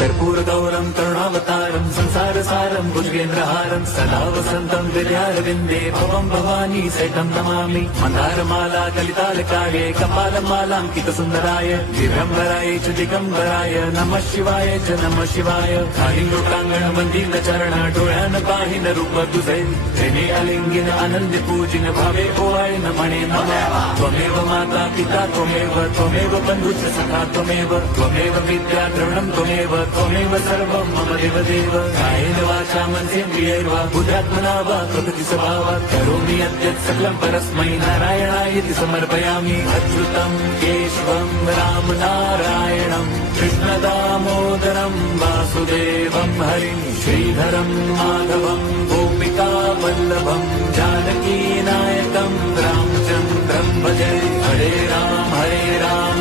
कर्पूरगौरं करुणावतारं संसारसारं भुजगेन्द्रहारं सदा वसन्तं हृदयारविन्दे भवं भवानी सहितं नमामि। मन्दारमाला कलितालकाये कपालमालाङ्कितसुन्दराय दिगम्बराय च दिगम्बराय नमः शिवाय च नमः शिवाय। कालिङ्गोटाङ्गण वन्दीनचरण डोळ्यान पाहिन रूप तुझे तेने अलिंगिन आनंद पूजिन भावे ओवाय नमणे नमः। त्वमेव माता पिता त्वमेव बन्धुश्च सखा त्वमेव विद्या द्रवणं त्वमेव सर्वं मम देवदेव। कायेन वाचा मनसेन्द्रियैर्वा बुद्ध्यात्मना वा प्रकृति स्वभावात् करोमि यद्यत् सकलं परस्मै नारायणायेति समर्पयामि। अच्युतं केशवं राम नारायणं कृष्णदामोदरं वासुदेवं हरिं श्रीधरं माधवं गोपिका वल्लभं जानकीनायकं रामचन्द्रं भजे। हरे राम